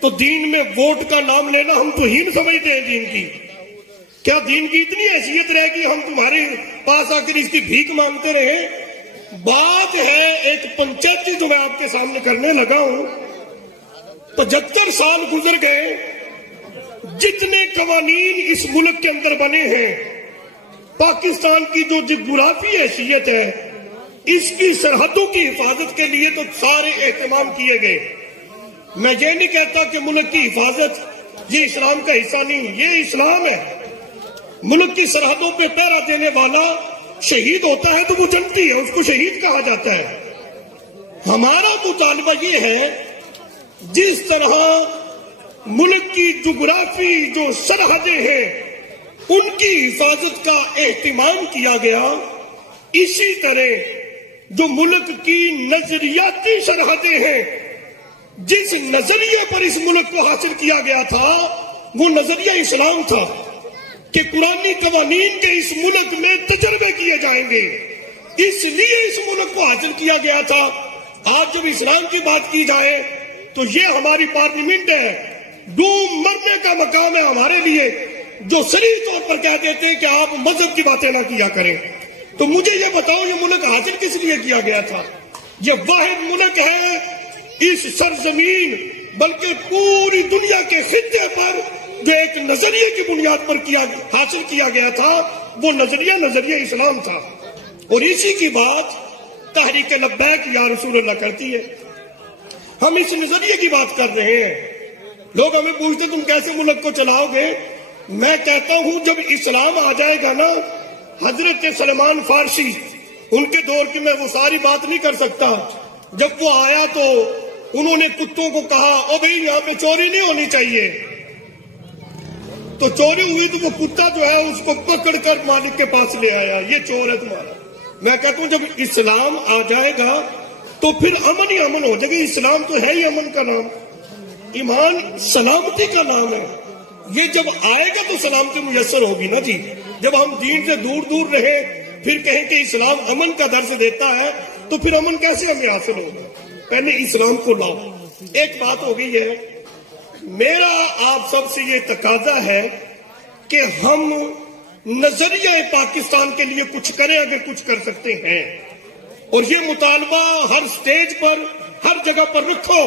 تو دین میں ووٹ کا نام لینا ہم توہین سمجھتے ہیں دین کی. کیا دین کی اتنی حیثیت رہے کہ ہم تمہارے پاس آ کر اس کی بھیک مانگتے رہے؟ بات ہے ایک پنچیتی جو میں آپ کے سامنے کرنے لگا ہوں. 75 سال گزر گئے، جتنے قوانین اس ملک کے اندر بنے ہیں، پاکستان کی جو جغرافی حیثیت ہے، اس کی سرحدوں کی حفاظت کے لیے تو سارے اہتمام کیے گئے. میں یہ نہیں کہتا کہ ملک کی حفاظت یہ اسلام کا حصہ نہیں، یہ اسلام ہے. ملک کی سرحدوں پہ پہرا دینے والا شہید ہوتا ہے تو وہ جنتی ہے، اس کو شہید کہا جاتا ہے. ہمارا مطالبہ یہ ہے جس طرح ملک کی جغرافی جو سرحدیں ہیں ان کی حفاظت کا اہتمام کیا گیا، اسی طرح جو ملک کی نظریاتی سرحدیں ہیں، جس نظریے پر اس ملک کو حاصل کیا گیا تھا وہ نظریہ اسلام تھا کہ قرآنی قوانین کے اس ملک میں تجربے کیے جائیں گے، اس لیے اس ملک کو حاصل کیا گیا تھا. آج جب اسلام کی بات کی جائے تو یہ ہماری پارلیمنٹ ہے، ڈوب مرنے کا مقام ہے ہمارے لیے، جو صریح طور پر کہہ دیتے ہیں کہ آپ مذہب کی باتیں نہ کیا کریں. تو مجھے یہ بتاؤ یہ ملک حاصل کس لیے کیا گیا تھا؟ یہ واحد ملک ہے اس سرزمین بلکہ پوری دنیا کے خطے پر جو ایک نظریے کی بنیاد پر حاصل کیا گیا تھا، وہ نظریہ اسلام تھا. اور اسی کی بات تحریک لبیک یا رسول اللہ کرتی ہے. ہم اس نظریے کی بات کر رہے ہیں. لوگ ہمیں پوچھتے تم کیسے ملک کو چلاؤ گے؟ میں کہتا ہوں جب اسلام آ جائے گا نا، حضرت سلمان فارسی، ان کے دور کی میں وہ ساری بات نہیں کر سکتا، جب وہ آیا تو انہوں نے کتوں کو کہا او بھئی یہاں پہ چوری نہیں ہونی چاہیے، تو چوری ہوئی تو وہ کتا جو ہے اس کو پکڑ کر مالک کے پاس لے آیا، یہ چور ہے تمہارا. میں کہتا ہوں جب اسلام آ جائے گا تو پھر امن ہی امن ہو جائے گا. اسلام تو ہے ہی امن کا نام، ایمان سلامتی کا نام ہے. یہ جب آئے گا تو سلامتی میسر ہوگی نا جی. جب ہم دین سے دور دور رہے پھر کہیں کہ اسلام امن کا درس دیتا ہے تو پھر امن کیسے ہمیں حاصل ہوگا؟ پہلے اسلام کو لاؤ. ایک بات ہو گئی ہے، میرا آپ سب سے یہ تقاضا ہے کہ ہم نظریہ پاکستان کے لیے کچھ کریں اگر کچھ کر سکتے ہیں، اور یہ مطالبہ ہر سٹیج پر ہر جگہ پر رکھو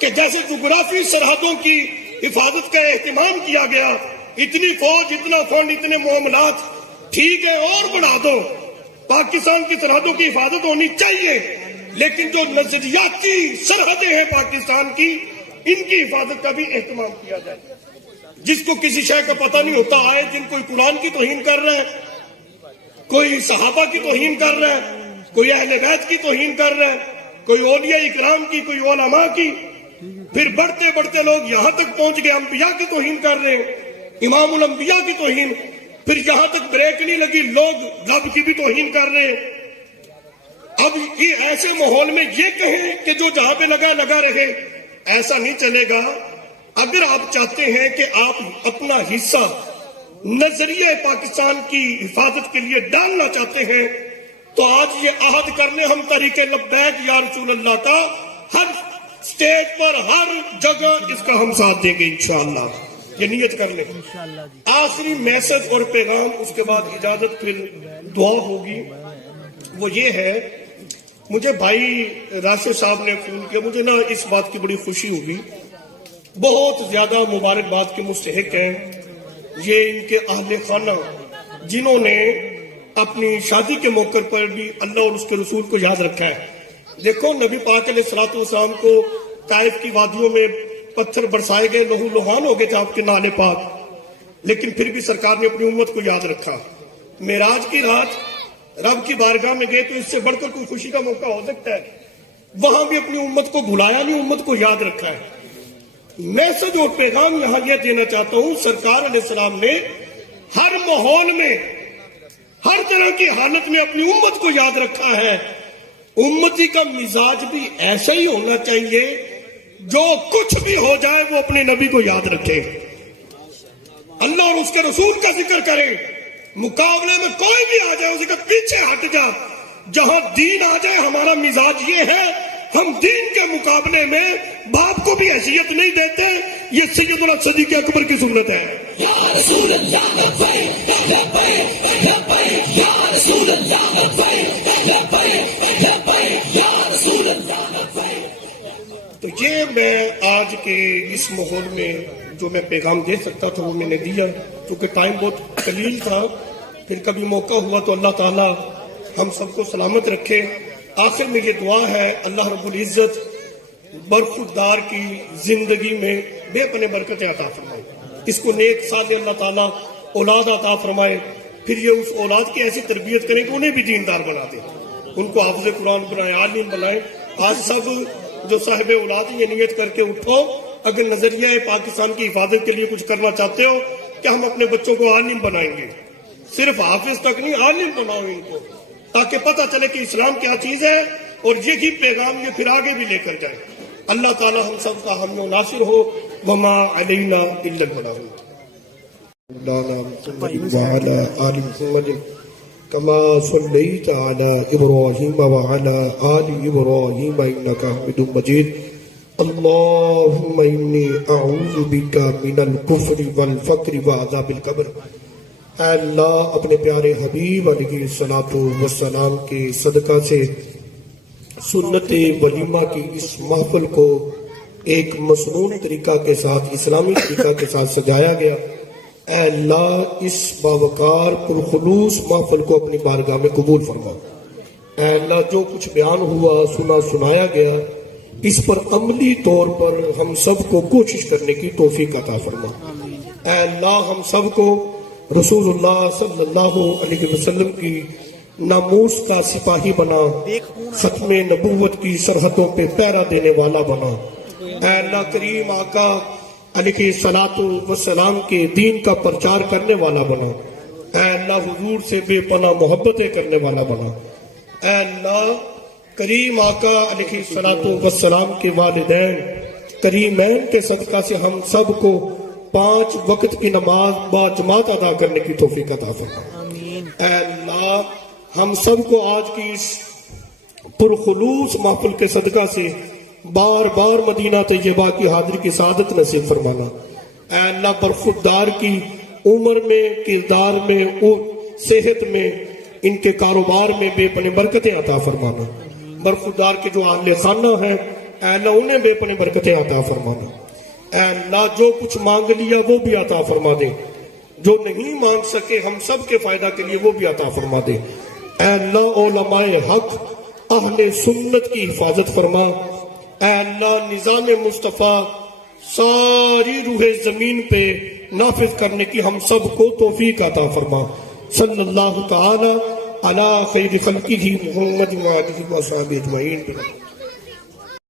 کہ جیسے جغرافی سرحدوں کی حفاظت کا اہتمام کیا گیا، اتنی فوج، اتنا فنڈ، اتنے معاملات، ٹھیک ہے اور بڑھا دو. پاکستان کی سرحدوں کی حفاظت ہونی چاہیے، لیکن جو نظریاتی سرحدیں ہیں پاکستان کی، ان کی حفاظت کا بھی اہتمام کیا جائے. جس کو کسی شے کا پتہ نہیں ہوتا، آئے دن کوئی قرآن کی توہین کر رہا ہے، کوئی صحابہ کی توہین کر رہا ہے، کوئی اہل بیت کی توہین کر رہا ہے، کوئی اولیاء اکرام کی، کوئی علماء کی. پھر بڑھتے بڑھتے لوگ یہاں تک پہنچ گئے انبیاء کی توہین کر رہے ہیں، امام الانبیاء کی توہین. پھر یہاں تک بریک نہیں لگی، لوگ رب کی بھی توہین کر رہے ہیں. اب یہ ایسے ماحول میں یہ کہیں کہ جو جہاں پہ لگا رہے، ایسا نہیں چلے گا. اگر آپ چاہتے ہیں کہ آپ اپنا حصہ نظریہ پاکستان کی حفاظت کے لیے ڈالنا چاہتے ہیں تو آج یہ عہد کر لیں، ہم تحریک لبیک یا رسول اللہ کا ہر سٹیج پر ہر جگہ اس کا ہم ساتھ دیں گے انشاءاللہ. یہ نیت کر لیں. آخری میسج اور پیغام، اس کے بعد اجازت پھر دعا ہوگی، وہ یہ ہے. مجھے بھائی راشد صاحب نے فون کیا، مجھے نا اس بات کی بڑی خوشی ہوگی. بہت زیادہ مبارکباد کے مستحق ہیں یہ ان کے اہل خانہ، جنہوں نے اپنی شادی کے موقع پر بھی اللہ اور اس کے رسول کو یاد رکھا ہے. دیکھو نبی پاک علیہ الصلوۃ والسلام کو طائف کی وادیوں میں پتھر برسائے گئے، لہو لہان ہو گئے تھے آپ کے نالے پاک، لیکن پھر بھی سرکار نے اپنی امت کو یاد رکھا. معراج کی رات رب کی بارگاہ میں گئے تو اس سے بڑھ کر کوئی خوشی کا موقع ہو سکتا ہے؟ وہاں بھی اپنی امت کو بھلایا نہیں، امت کو یاد رکھا ہے. میسج اور پیغام یہاں یہ دینا چاہتا ہوں، سرکار علیہ السلام نے ہر ماحول میں، ہر طرح کی حالت میں اپنی امت کو یاد رکھا ہے. امتی کا مزاج بھی ایسا ہی ہونا چاہیے، جو کچھ بھی ہو جائے وہ اپنے نبی کو یاد رکھے، اللہ اور اس کے رسول کا ذکر کرے. مقابلے میں کوئی بھی آ جائے اسے کہ پیچھے ہٹ جا. جہاں دین آ جائے ہمارا مزاج یہ ہے ہم دین کے مقابلے میں باپ کو بھی حیثیت نہیں دیتے. یہ سیدنا صدیق اکبر کی سنت ہے. یا رسول اللہ لبیک لبیک لبیک یا رسول اللہ لبیک لبیک لبیک یا رسول اللہ لبیک. تو یہ میں آج کے اس ماحول میں جو میں پیغام دے سکتا تھا وہ میں نے دیا. کیونکہ ٹائم بہت قلیل تھا. پھر کبھی موقع ہوا تو اللہ تعالیٰ ہم سب کو سلامت رکھے. آخر میں یہ دعا ہے اللہ رب العزت برخوردار کی زندگی میں بے پناہ برکتیں عطا فرمائے. اس کو نیک صالح اللہ تعالیٰ اولاد عطا فرمائے. پھر یہ اس اولاد کی ایسی تربیت کریں کہ انہیں بھی دیندار بنا دیں, ان کو حافظ قرآن بنائیں, عالم بنائیں. آج سب جو صاحب اولاد یہ نیت کر کے اٹھو, اگر نظریہ پاکستان کی حفاظت کے لیے کچھ کرنا چاہتے ہو کہ ہم اپنے بچوں کو عالم بنائیں گے. صرف حافظ تک نہیں, عالم بناؤ ان کو, تاکہ پتہ چلے کہ اسلام کیا چیز ہے, اور یہی پیغام یہ پھر آگے بھی لے کر جائے. اللہ تعالی ہم سب کا حامی و ناصر ہو. وما علینا الا البلاغ. وعلى آل محمد كما صليت على إبراهيم وعلى آل إبراهيم إنك حميد مجيد. اللهم إني أعوذ بك من الكفر والفقر وعذاب القبر. اے اللہ اپنے پیارے حبیب علیہ الصلوۃ والسلام کے صدقہ سے سنت ولیمہ کی اس محفل کو ایک مصنون طریقہ کے ساتھ, اسلامی طریقہ کے ساتھ سجایا گیا. اے اللہ اس باوقار پرخلوص محفل کو اپنی بارگاہ میں قبول فرما. اے اللہ جو کچھ بیان ہوا, سنایا گیا, اس پر عملی طور پر ہم سب کو کوشش کرنے کی توفیق عطا فرما. اے اللہ ہم سب کو رسول اللہ صلی اللہ علیہ وسلم کی ناموس کا سپاہی بنا, ختم نبوت کی سرحدوں پہ پہرا دینے والا بنا. اے اللہ کریم آقا علیہ الصلوۃ والسلام کے دین کا پرچار کرنے والا بنا. اے اللہ حضور سے بے پناہ محبتیں کرنے والا بنا. اے اللہ کریم آقا علیہ الصلوۃ والسلام کے والدین کریمین کے صدقہ سے ہم سب کو 5 وقت کی نماز با جماعت ادا کرنے کی توفیق عطا فرما. اے اللہ ہم سب کو آج کی اس پرخلوص محفل کے صدقہ سے بار بار مدینہ طیبہ کی حاضری کی سعادت نصیب فرمانا. اے اللہ برخوردار کی عمر میں, کردار میں, صحت میں, ان کے کاروبار میں بے پناہ برکتیں عطا فرمانا. برخوردار کے جو اہل خانہ ہیں اے اللہ انہیں بے پناہ برکتیں عطا فرمانا. اے اللہ جو کچھ مانگ لیا وہ بھی عطا فرما دے, جو نہیں مانگ سکے ہم سب کے فائدہ کے لیے وہ بھی عطا فرما دے. اے اللہ علماء حق اہل سنت کی حفاظت فرما. اے اللہ نظام مصطفیٰ ساری روح زمین پہ نافذ کرنے کی ہم سب کو توفیق عطا فرما. صلی اللہ تعالی علی خیر خلقہ محمد وآلہ وصحبہ اجمعین.